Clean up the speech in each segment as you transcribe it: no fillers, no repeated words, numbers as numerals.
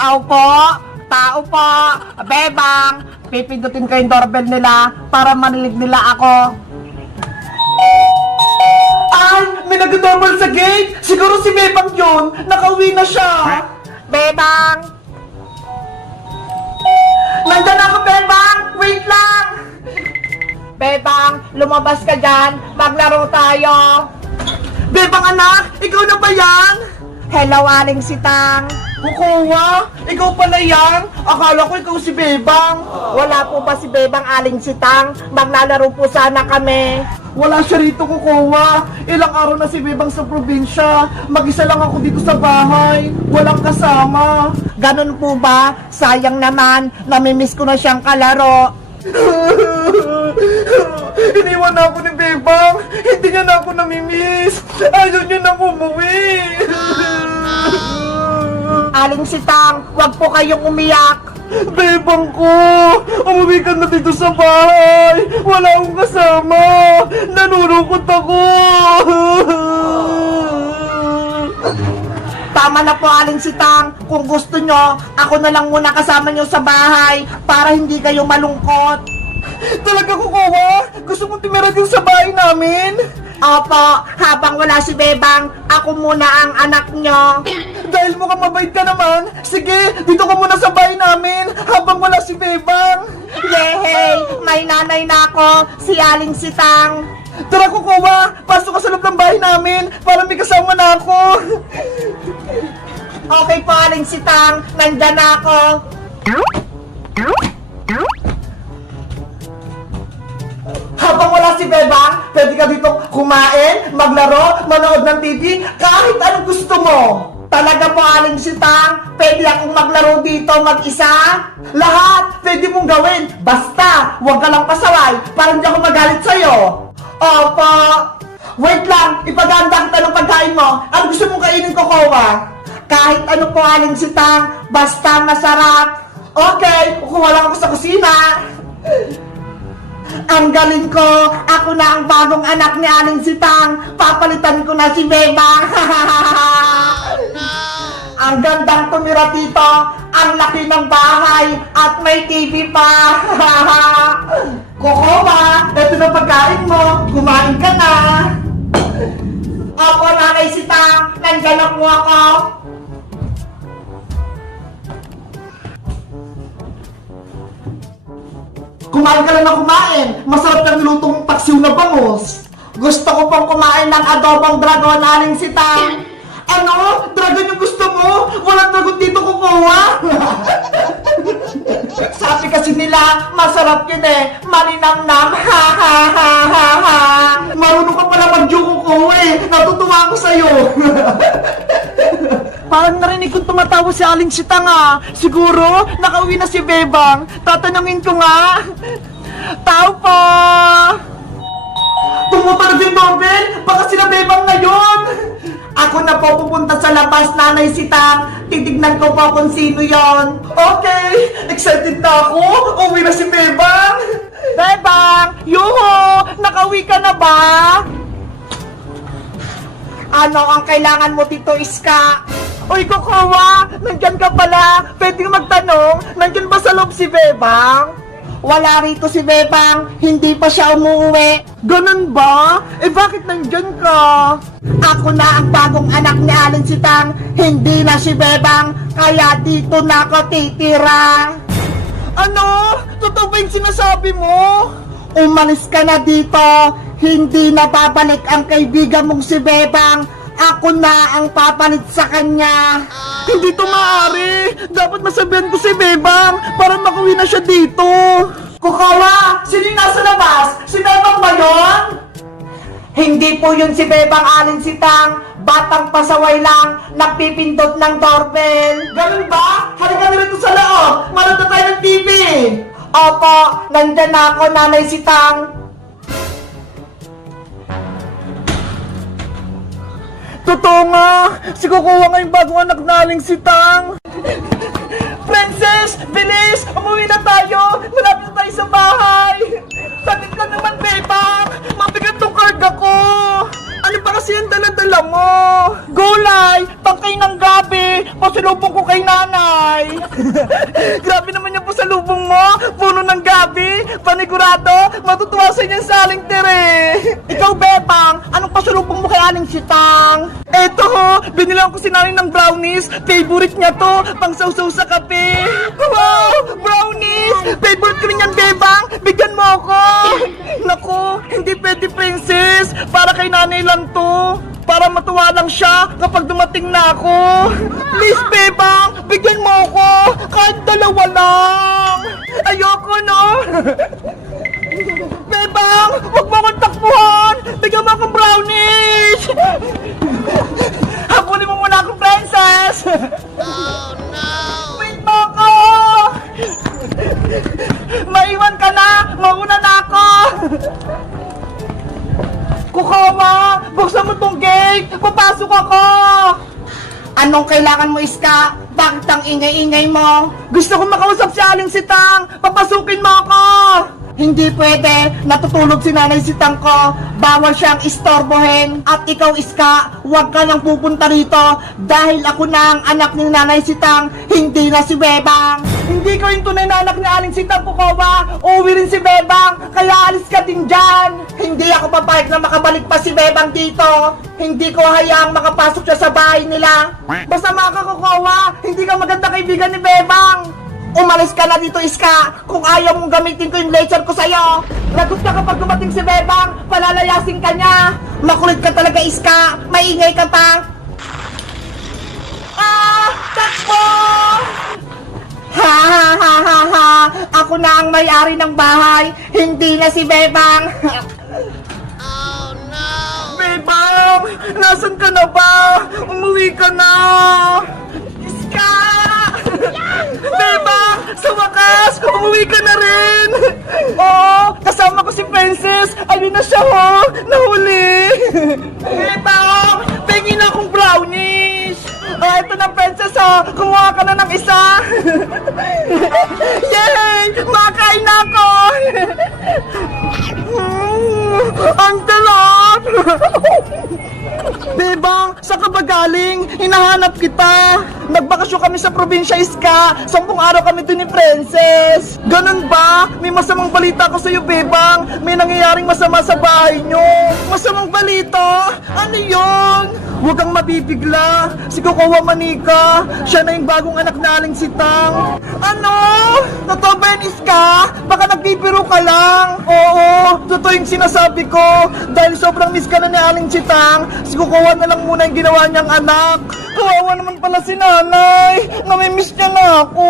Tao po! Tao po! Bebang! Pipindutin ko yung doorbell nila para manilig nila ako. Ay! May nag-doorbell sa gate! Siguro si Bebang yun! Nakauwi na siya! Bebang! Nandiyan ako, Bebang! Wait lang! Bebang, lumabas ka dyan! Maglaro tayo! Bebang anak! Ikaw na ba yan? Hello, Aling Sitang! Kukuha? Ikaw pala yan? Akala ko ikaw si Bebang. Wala po ba si Bebang, Aling Sitang? Maglalaro po sana kami. Wala siya rito, kukuha. Ilang araw na si Bebang sa probinsya. Mag-isa lang ako dito sa bahay. Walang kasama. Ganun po ba? Sayang naman. Namimiss ko na siyang kalaro. Iniwan na ako ni Bebang. Hindi niya na ako namimiss. Ayaw niya na umuwi. Aling Sitang, wag po kayong umiyak. Bebang ko, umuwi ka na dito sa bahay. Wala akong kasama. Nanurukot ako. Tama na po, Aling Sitang. Kung gusto nyo, ako na lang muna kasama nyo sa bahay para hindi kayo malungkot. Talaga, kukuha? Gusto mong tumira din sa bahay namin? Opo, habang wala si Bebang, ako muna ang anak nyo. Dahil mukhang mabait ka naman, sige, dito ka muna sa bahay namin habang wala si Bebang. Yehey, may nanay na ako, si Aling Sitang. Tara, kukuha, pasok ka sa loob ng bahay namin para may kasama na ako. Okay po, Aling Sitang, nandyan na ako. Habang wala si Bebang, pwede ka dito kumain, maglaro, manood ng TV, kahit anong gusto mo. Talaga po, Aling Sitang, pwede akong maglaro dito mag-isa. Lahat, pwede mong gawin. Basta, huwag ka lang pasaway para hindi ako magalit sa'yo. Opo. Wait lang, ipaganda kita ng pagkain mo. Ano gusto mong kainin ko, Kowa? Kahit ano po, Aling Sitang, basta masarap. Okay, kukuha lang ako sa kusina. Ang galing ko, ako na ang bagong anak ni Aling Sitang. Papalitan ko na si Bebang. Ang gandang tumira dito, ang laki ng bahay, at may TV pa. Kokowa, eto na pagkain mo, kumain ka na. Opo, Nanay Sitang, nandyan na po ako. Kumain ka lang na kumain. Masarap yung nilutong paksiw na bangus. Gusto ko pong kumain ng adobong dragon, Aling Sitang. Ano? Dragon yung gusto mo? Walang dragon dito, kukuha. Sabi kasi nila, masarap yun eh. Maninamnam. Ha ha ha ha ha. Marunong ka pala mag-joke, kukuha eh. Natutuwa ako sa'yo. Parang narinig kong tumatawa si Aling Sitang ah. Siguro, nakauwi na si Bebang. Tatanungin ko nga. Tao po! Tumutunog yung doorbell! Baka sila Bebang ngayon! Ako na po pupunta sa labas, Nanay Sitang. Titignan ko po kung sino yon. Okay! Excited na ako! Uwi na si Bebang! Bebang! Yuhu! Nakauwi ka na ba? Ano ang kailangan mo dito, Iska? Uy, Kokowa! Nandyan ka pala! Pwede magtanong, nandyan ba sa loob si Bebang? Wala rito si Bebang, hindi pa siya umuwi. Ganun ba? Eh bakit nandyan ka? Ako na ang bagong anak ni Aling Sitang, hindi na si Bebang, kaya dito na ako titira. Ano? Totoo ba yung sinasabi mo? Umalis ka na dito, hindi na babalik ang kaibigan mong si Bebang. Ako na ang papalit sa kanya. Hindi to maaari. Dapat masabihan ko si Bebang para makuwi na siya dito. Kukawa, sino yung nasa labas? Si Bebang ba yun? Hindi po yun si Bebang, Aling Sitang. Batang pasaway lang, nagpipindot ng doorbell. Ganun ba? Halika na rito sa loob. Manood na tayo ng TV. Opo, nandyan na ako, Nanay Sitang. Totoo nga! Si Kukuha nga yung bagong anak na Aling Sitang! Princess! Bilis! Umuwi na tayo! Malapit na tayo sa bahay! Tatit na naman, Bebang! Mabigat tong karga ko! Ano ba kasi ang dala-dala mo? Gulay, pangkay ng gabi, pasalubong ko kay nanay. Grabe naman yung pasalubong mo, puno ng gabi, panigurado, matutuwa sa inyong saling tere. Ikaw, Bebang, anong pasalubong mo kay Aling Sitang? Eto ho, binilang ko si nanay ng brownies, favorite niya to, pang sausaw sa kape. Wow, brownies, favorite ko rin yan, Bebang, bigyan mo ako. Naku, hindi pwede, princess, para kay nanay lang to. Para matuwa lang siya kapag dumating na ako. Please, Bebang, bigyan mo ako. Kahit dalawa lang. Ayoko, no? Bebang, huwag mo akong takbuhan. Bigyan mo akong brownies. Habulin mo muna akong princess. Oh, no. Wait mo ako. Maiwan ka na. Mauna na ako. Kukawa, buksan mo tong gate! Papasok ako! Anong kailangan mo, Iska? Bakit ang ingay-ingay mo? Gusto kong makausap si Aling Sitang! Papasukin mo ako! Hindi pwede, natutulog si Nanay Sitang ko. Bawal siyang istorbohin. At ikaw, Iska, huwag ka nang pupunta rito dahil ako na ang anak ni Nanay Sitang, hindi na si Bebang. Hindi ko yung tunay na anak ni Aling Sitang, Kukawa. Uwi rin si Bebang, kaya alis ka din dyan. Hindi ako papayag na makabalik pa si Bebang dito. Hindi ko hayaang makapasok siya sa bahay nila. Basta Kukawa, hindi ka maganda kaibigan ni Bebang. Umalis ka na dito, Iska, kung ayaw mong gamitin ko yung laser ko sa'yo. Lagot ka kapag dumating si Bebang, palalayasin ka niya. Makulit ka talaga, Iska, maingay ka pa. Takbo! Ha ha ha ha ha! Ako na ang may-ari ng bahay, hindi na si Bebang. Oh no! Bebang! Nasaan ka na ba? Umuwi ka na! Iska! Bebang! Sa wakas! Umuwi ka na rin! Oo! Kasama ko si Princess! Ayun na siya ho! Nahuli! Bebang! Pengin akong brownies! Ito na, Princess, ha! Kumuha ka na ng isa! Yay! Makain na ako! Ang talap! Bebang, saan ka ba galing? Hinahanap kita! Nagbakasyon kami sa probinsya, Iska! 10 araw kami dun ni Princess! Ganun ba? May masamang balita ko sa'yo, Bebang! May nangyayaring masama sa bahay nyo! Masamang balita? Ano yun? Huwag kang mabibigla! Si Kukawa Manika! Siya na yung bagong anak na Aling Sitang! Ano? Totoo ba yan, Iska? Baka nagbibiro ka lang! Oo! Totoo yung sinasabi ko! Dahil sobrang miss ka na ni Aling Sitang, si Kukawa na lang muna yung ginawa niyang anak! Kawawa naman pala si nanay! Namimiss niya na ako!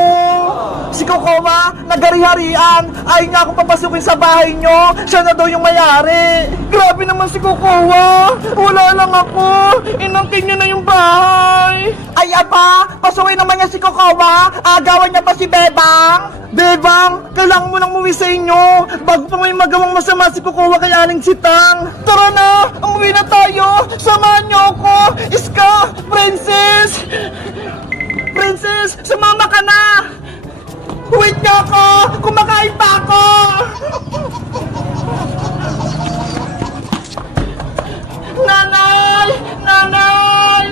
Si Kukawa, nagari-harian! Ayaw niya akong papasukin sa bahay niyo! Siya na daw yung mayari! Grabe naman si Kukawa! Wala lang ako! Inangkin niya na yung bahay! Ay aba! Pasukin naman niya si Kukawa! Agawan niya pa si Bebang! Bebang! Kailangan mo nang umuwi sa inyo! Bago pa may magawang masama si Kukawa kay Aling Sitang! Tara na! Umuwi na tayo! Samahan niyo ako! Iska! Princess! Princess! Sumama ka na! Wait niyo ako! Kumakain pa ako! Nanay! Nanay!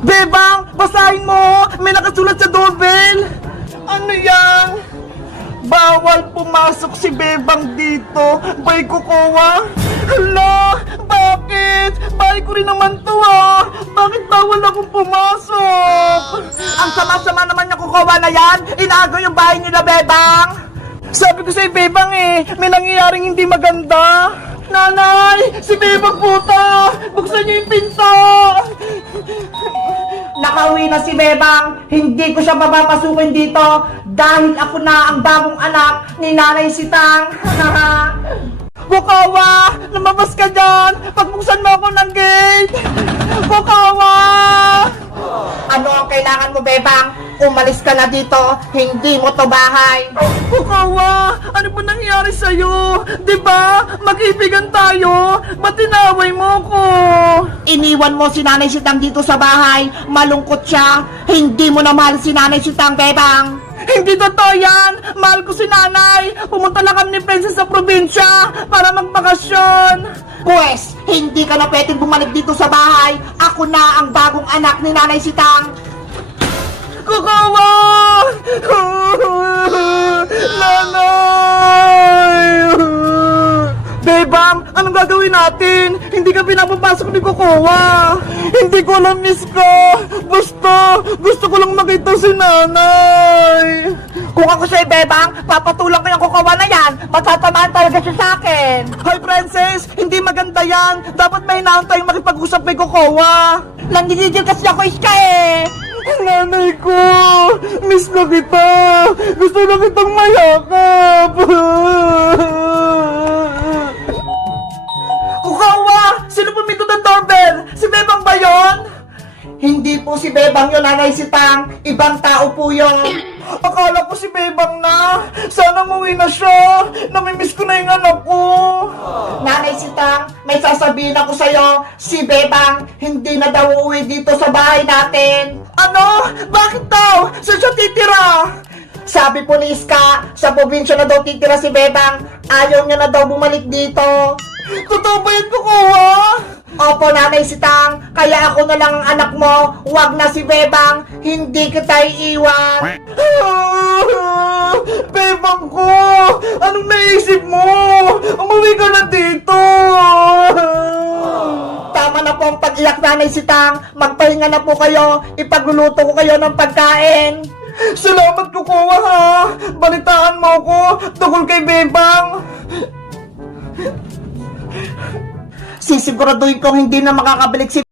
Bebang! Basahin mo! May nakasulat sa doorbell! Ano yan? Bawal pumasok si Bebang dito! Bay Kukawa! Hala! Bakit? Bahay ko rin naman to, ah! Bakit bawal akong pumasok? Ang sama-sama naman yung Kukawa na yan! Inaagaw yung bahay nila, Bebang! Sabi ko sa'yo, Bebang may nangyayaring hindi maganda! Nanay! Si Bebang puta! Buksan niyo yung pinto! Nakauwi na si Bebang! Hindi ko siya papapasukin dito dahil ako na ang bagong anak ni Nanay Sitang! Kukawa! Lumabas ka dyan! Pagbuksan mo ako ng gate! Kukawa! Ano ang kailangan mo, Bebang? Umalis ka na dito, hindi mo to bahay. Kukawa, ano ba nangyari sa'yo? Diba, mag-ibigan tayo? Ba't tinaway mo ko? Iniwan mo si Nanay Sitang dito sa bahay. Malungkot siya. Hindi mo na mahal si Nanay Sitang, Bebang. Hindi totoo yan! Mahal ko si nanay! Pumunta lang kami ni Princess sa probinsya para magbakasyon! Pwes, hindi ka na pwedeng bumalik dito sa bahay. Ako na ang bagong anak ni Nanay Sitang. Kukawa! Nanay! Bebang, anong gagawin natin? Hindi ka pinapapasok ni Kukawa. Hindi ko alam, miss ko. Gusto ko lang makita si Nanay. Kung ako sa'yo, Bebang, papatulang ko yung Kukawa na yan. Matatamaan talaga siya sa akin. Hoy, Princess, hindi maganda yan. Dapat may hinahon tayong makipag-usap kay Kukawa. Nanginigil kasi ako, Iska eh. Nanay ko, miss na kita. Gusto na kitang mayakap. Kukawa, sino pumito ng doorbell? Si Bebang ba yun? Hindi po si Bebang yun, Nanay Sitang. Ibang tao po yun. Akala ko si Bebang na. Sana umuwi na siya. Namimiss ko na yung anak ko. Nanay Sitang, may sasabihin ako sa'yo. Si Bebang, hindi na daw uuwi dito sa bahay natin. Ano? Bakit daw? Saan siya titira? Sabi po ni Iska, sa probinsya na daw titira si Bebang. Ayaw niya na daw bumalik dito. Totoo ba yun, Kukawa? Opo, Nanay Sitang. Kaya ako na lang ang anak mo. Huwag na si Bebang. Hindi kita iiwan. Bebang ko! Anong naisip mo? Umuwi ka na dito! Tama na po ang pag-iyak, Nanay Sitang. Magpahinga na po kayo. Ipagluluto ko kayo ng pagkain. Salamat, Kukawa, ha? Balitaan mo ko tungkol kay Bebang. Sisiguraduhin kong hindi na makakabalik si